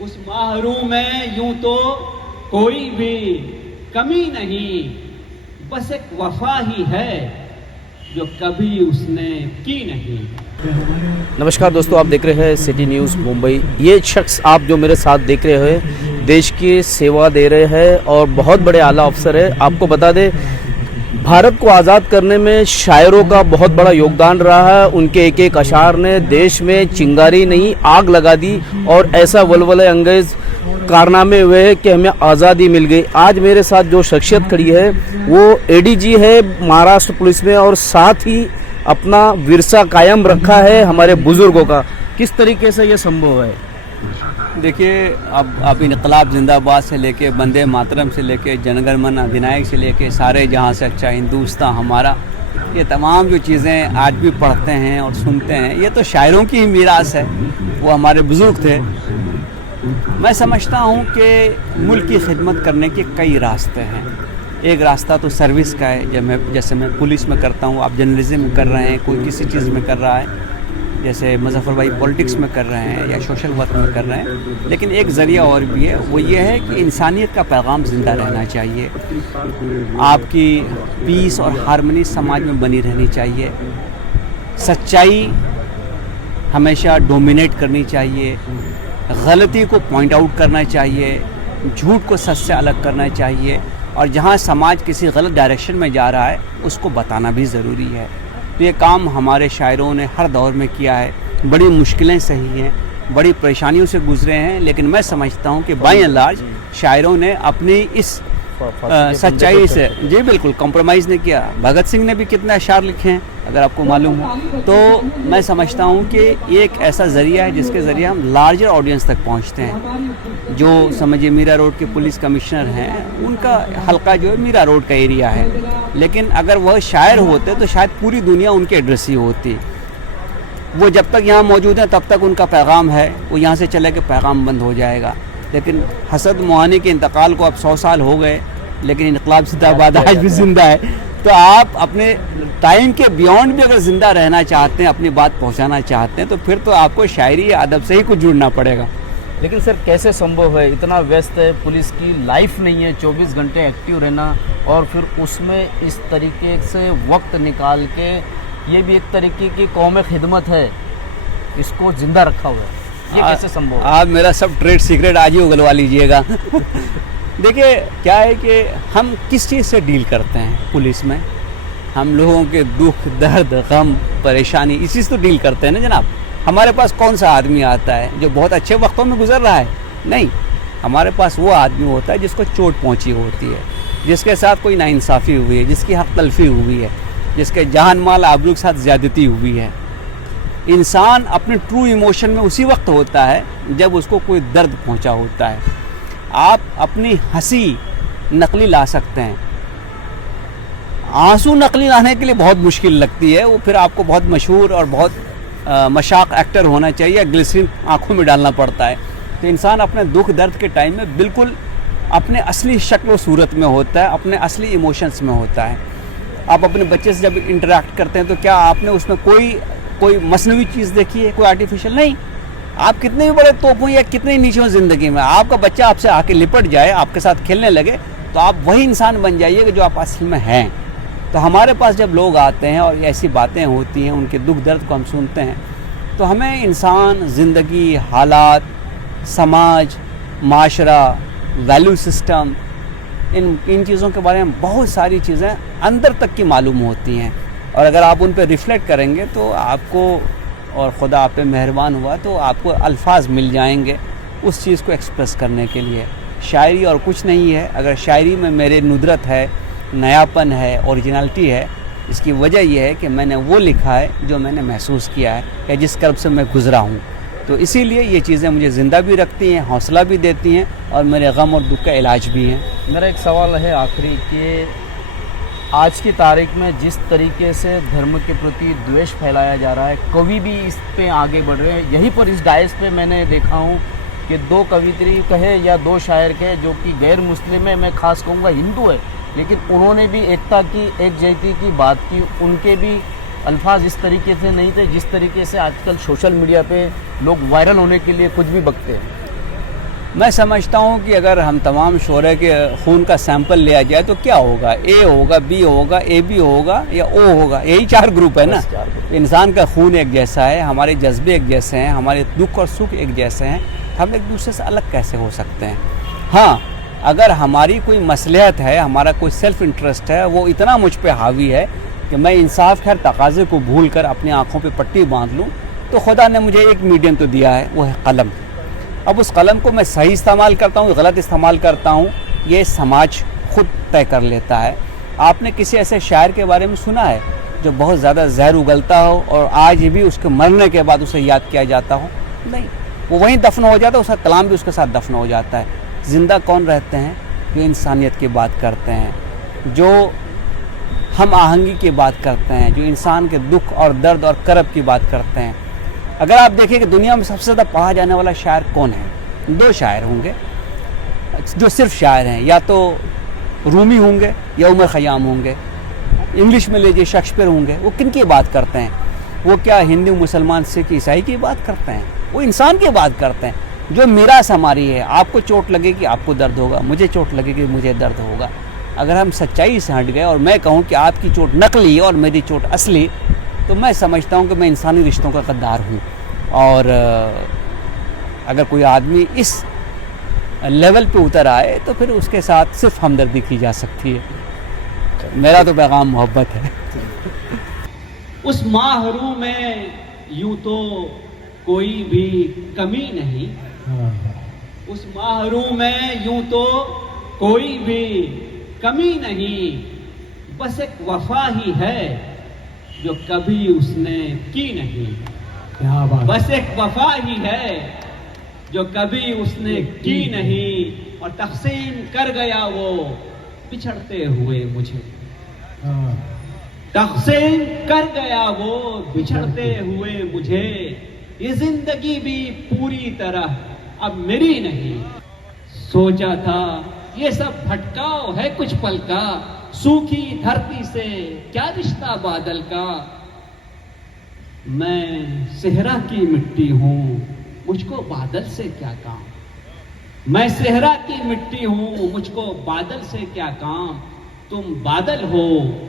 उस महरूम में यूं तो कोई भी कमी नहीं, बस एक वफा ही है जो कभी उसने की नहीं। नमस्कार दोस्तों, आप देख रहे हैं सिटी न्यूज़ मुंबई। ये शख्स आप जो मेरे साथ देख रहे हैं देश की सेवा दे रहे हैं और बहुत बड़े आला अफसर है। आपको बता दें, भारत को आज़ाद करने में शायरों का बहुत बड़ा योगदान रहा है। उनके एक एक अशार ने देश में चिंगारी नहीं आग लगा दी और ऐसा वलवले अंगेज कारनामे हुए हैं कि हमें आज़ादी मिल गई। आज मेरे साथ जो शख्सियत खड़ी है वो एडीजी है महाराष्ट्र पुलिस में और साथ ही अपना विरसा कायम रखा है हमारे बुजुर्गों का। किस तरीके से ये संभव है? देखिए, अब इनकलाब जिंदाबाद से लेके वंदे मातरम से लेके जनगण मन अधिनायक से लेके सारे जहाँ से अच्छा हिंदुस्तान हमारा, ये तमाम जो चीज़ें आज भी पढ़ते हैं और सुनते हैं, ये तो शायरों की ही मीरास है। वो हमारे बुजुर्ग थे। मैं समझता हूँ कि मुल्क की खिदमत करने के कई रास्ते हैं। एक रास्ता तो सर्विस का है, जैसे मैं पुलिस में करता हूँ, आप जर्नलिज्म में कर रहे हैं, कोई किसी चीज़ में कर रहा है, जैसे मुजफ्फर भाई पॉलिटिक्स में कर रहे हैं या सोशल वर्क में कर रहे हैं। लेकिन एक ज़रिया और भी है, वो ये है कि इंसानियत का पैगाम ज़िंदा रहना चाहिए। आपकी पीस और हारमोनी समाज में बनी रहनी चाहिए। सच्चाई हमेशा डोमिनेट करनी चाहिए। गलती को पॉइंट आउट करना चाहिए। झूठ को सच से अलग करना चाहिए। और जहाँ समाज किसी गलत डायरेक्शन में जा रहा है उसको बताना भी ज़रूरी है। तो ये काम हमारे शायरों ने हर दौर में किया है। बड़ी मुश्किलें सही हैं, बड़ी परेशानियों से गुजरे हैं, लेकिन मैं समझता हूँ कि बाय एंड लार्ज शायरों ने अपनी इस सच्चाई से जी बिल्कुल कॉम्प्रोमाइज़ नहीं किया। भगत सिंह ने भी कितने अशार लिखे हैं अगर आपको मालूम हो। तो मैं समझता हूँ कि ये एक ऐसा ज़रिया है जिसके ज़रिए हम लार्जर ऑडियंस तक पहुँचते हैं। जो समझिए मीरा रोड के पुलिस कमिश्नर हैं, उनका हल्का जो है मीरा रोड का एरिया है, लेकिन अगर वह शायर होते तो शायद पूरी दुनिया उनके एड्रेस ही होती। वो जब तक यहाँ मौजूद हैं तब तक उनका पैगाम है, वो यहाँ से चले के पैगाम बंद हो जाएगा। लेकिन हसद मोहानी के इंतकाल को अब 100 साल हो गए, लेकिन इनकलाब जिंदाबाद आज भी ज़िंदा है। तो आप अपने टाइम के बियॉन्ड भी अगर ज़िंदा रहना चाहते हैं, अपनी बात पहुंचाना चाहते हैं, तो फिर तो आपको शायरी अदब से ही कुछ जुड़ना पड़ेगा। लेकिन सर कैसे संभव है? इतना व्यस्त है, पुलिस की लाइफ नहीं है 24 घंटे एक्टिव रहना, और फिर उसमें इस तरीके से वक्त निकाल के, ये भी एक तरीके की कौम खिदमत है, इसको ज़िंदा रखा हुआ है। ये कैसे संभव है? आप मेरा सब ट्रेड सीक्रेट आज ही उगलवा लीजिएगा। देखिए क्या है कि हम किस चीज़ से डील करते हैं पुलिस में, हम लोगों के दुख दर्द गम परेशानी इसी से तो डील करते हैं ना जनाब। हमारे पास कौन सा आदमी आता है जो बहुत अच्छे वक्तों में गुजर रहा है? नहीं, हमारे पास वो आदमी होता है जिसको चोट पहुंची होती है, जिसके साथ कोई नाइंसाफ़ी हुई है, जिसकी हक तलफी हुई है, जिसके जान माल आबरू के साथ ज़्यादती हुई है। इंसान अपने ट्रू इमोशन में उसी वक्त होता है जब उसको कोई दर्द पहुंचा होता है। आप अपनी हंसी नकली ला सकते हैं, आंसू नकली लाने के लिए बहुत मुश्किल लगती है। वो फिर आपको बहुत मशहूर और बहुत मशाक एक्टर होना चाहिए, ग्लिसरीन आंखों में डालना पड़ता है। तो इंसान अपने दुख दर्द के टाइम में बिल्कुल अपने असली शक्ल व सूरत में होता है, अपने असली इमोशंस में होता है। आप अपने बच्चे से जब इंटरेक्ट करते हैं तो क्या आपने उसमें कोई मसनवी चीज़ देखी है, कोई आर्टिफिशियल नहीं। आप कितने भी बड़े तोप हों या कितने नीचे हों ज़िंदगी में, आपका बच्चा आपसे आके लिपट जाए, आपके साथ खेलने लगे, तो आप वही इंसान बन जाइए जो आप असल में हैं। तो हमारे पास जब लोग आते हैं और ऐसी बातें होती हैं, उनके दुख दर्द को हम सुनते हैं, तो हमें इंसान, ज़िंदगी, हालात, समाज, माशरा, वैल्यू सिस्टम, इन चीज़ों के बारे में बहुत सारी चीज़ें अंदर तक की मालूम होती हैं। और अगर आप उन पर रिफ़्लेक्ट करेंगे तो आपको, और ख़ुदा आप पे मेहरबान हुआ तो आपको अल्फाज मिल जाएंगे उस चीज़ को एक्सप्रेस करने के लिए। शायरी और कुछ नहीं है। अगर शायरी में मेरे नुदरत है, नयापन है, ओरिजिनलिटी है, इसकी वजह यह है कि मैंने वो लिखा है जो मैंने महसूस किया है या जिस कर्ब से मैं गुज़रा हूँ। तो इसीलिए ये चीज़ें मुझे ज़िंदा भी रखती हैं, हौसला भी देती हैं और मेरे गम और दुख का इलाज भी हैं। मेरा एक सवाल है आखिरी कि आज की तारीख में जिस तरीके से धर्म के प्रति द्वेष फैलाया जा रहा है, कवि भी इस पे आगे बढ़ रहे हैं। यहीं पर इस डायस पे मैंने देखा हूँ कि 2 कवित्री कहे या 2 शायर कहे जो कि गैर मुस्लिम है, मैं खास कहूँगा हिंदू है, लेकिन उन्होंने भी एकता की, एकजुटता की बात की। उनके भी अल्फाज इस तरीके से नहीं थे जिस तरीके से आजकल सोशल मीडिया पे लोग वायरल होने के लिए कुछ भी बकते हैं। मैं समझता हूँ कि अगर हम तमाम शोरे के खून का सैंपल लिया जाए तो क्या होगा, ए होगा, बी होगा, ए बी होगा या ओ होगा, यही 4 ग्रुप है ना। इंसान का खून एक जैसा है, हमारे जज्बे एक जैसे हैं, हमारे दुख और सुख एक जैसे हैं, हम एक दूसरे से अलग कैसे हो सकते हैं। हाँ, अगर हमारी कोई मसलहत है, हमारा कोई सेल्फ इंटरेस्ट है, वो इतना मुझ पे हावी है कि मैं इंसाफ खैर तकाज़े को भूल कर अपनी आँखों पे पट्टी बांध लूँ, तो खुदा ने मुझे एक मीडियम तो दिया है, वो है कलम। अब उस कलम को मैं सही इस्तेमाल करता हूँ, गलत इस्तेमाल करता हूँ, ये समाज खुद तय कर लेता है। आपने किसी ऐसे शायर के बारे में सुना है जो बहुत ज़्यादा जहर उगलता हो और आज भी उसके मरने के बाद उसे याद किया जाता हो? नहीं, वो वहीं दफन हो जाता है, उसका कलाम भी उसके साथ दफन हो जाता है। ज़िंदा कौन रहते हैं? जो इंसानियत की बात करते हैं, जो हम आहंगी की बात करते हैं, जो इंसान के दुख और दर्द और करब की बात करते हैं। अगर आप देखें कि दुनिया में सबसे ज़्यादा पढ़ा जाने वाला शायर कौन है? 2 शायर होंगे जो सिर्फ शायर हैं, या तो रूमी होंगे या उमर ख़याम होंगे। इंग्लिश में लीजिए शेक्सपियर होंगे। वो किन की बात करते हैं? वो क्या हिंदू, मुसलमान, सिख, ईसाई की बात करते हैं? वो इंसान की बात करते हैं। जो मीरास हमारी है, आपको चोट लगेगी आपको दर्द होगा, मुझे चोट लगेगी मुझे दर्द होगा। अगर हम सच्चाई से हट गए और मैं कहूँ कि आपकी चोट नकली है और मेरी चोट असली, तो मैं समझता हूँ कि मैं इंसानी रिश्तों का गद्दार हूँ। और अगर कोई आदमी इस लेवल पे उतर आए तो फिर उसके साथ सिर्फ हमदर्दी की जा सकती है। मेरा तो पैगाम मोहब्बत है। उस माहरू में यूं तो कोई भी कमी नहीं, उस माहरू में यूं तो कोई भी कमी नहीं, बस एक वफा ही है जो कभी उसने की नहीं। क्या बात। बस एक वफा ही है जो कभी उसने की नहीं, और तकसीम कर गया वो बिछड़ते हुए मुझे। तकसीम कर गया वो बिछड़ते हुए मुझे। ये जिंदगी भी पूरी तरह अब मेरी नहीं। सोचा था ये सब भटकाव है कुछ पल का, सूखी धरती से क्या रिश्ता बादल का। मैं सेहरा की मिट्टी हूँ, मुझको बादल से क्या काम। मैं सेहरा की मिट्टी हूँ, मुझको बादल से क्या काम। तुम बादल हो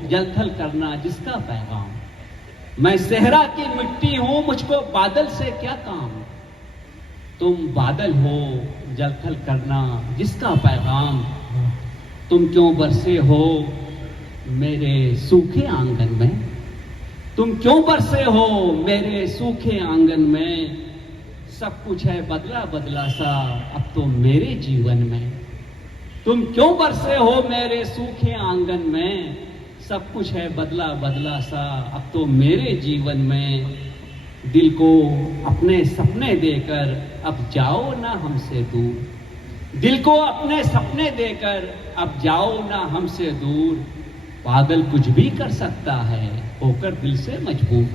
जलथल करना जिसका पैगाम। मैं सेहरा की मिट्टी हूँ, मुझको बादल से क्या काम। तुम बादल हो जलथल करना जिसका पैगाम। तुम क्यों बरसे हो मेरे सूखे आंगन में, तुम क्यों बरसे हो मेरे सूखे आंगन में। सब कुछ है बदला बदला सा अब तो मेरे जीवन में। तुम क्यों बरसे हो मेरे सूखे आंगन में। सब कुछ है बदला बदला सा अब तो मेरे जीवन में। दिल को अपने सपने देकर अब जाओ ना हमसे दूर। दिल को अपने सपने देकर अब जाओ ना हमसे दूर। पागल कुछ भी कर सकता है होकर दिल से मजबूर।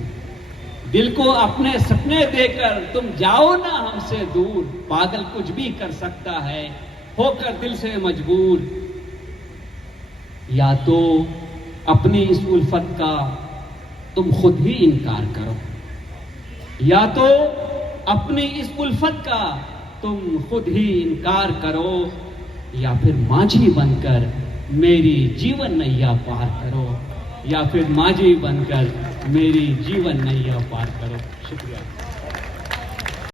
दिल को अपने सपने देकर तुम जाओ ना हमसे दूर। पागल कुछ भी कर सकता है होकर दिल से मजबूर। या तो अपनी इस उल्फत का तुम खुद ही इनकार करो, या तो अपनी इस उल्फत का तुम खुद ही इनकार करो, या फिर माझी बनकर मेरी जीवन नैया पार करो, या फिर माझी बनकर मेरी जीवन नैया पार करो। शुक्रिया।